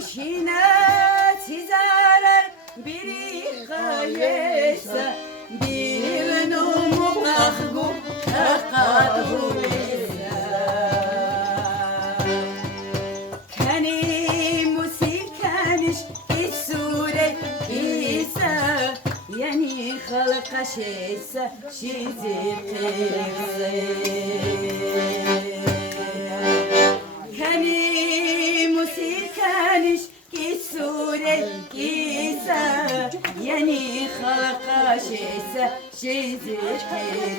кушина тизарар бири хаеса бирну мухахгу хахадгу kani musikanış isure isa yani halka şeysa şizi kırse kani musikanış isure isa yani halka şeysa şizi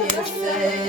kırse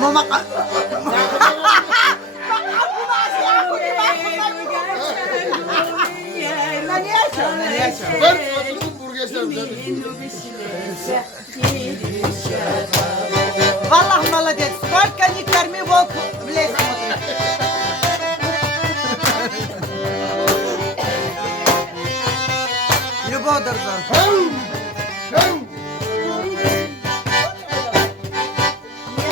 Mama Ben oturdum burgesem. Vallahi молодец. Сколько не корми, волк в лес смотрит. Любовь, дорогая.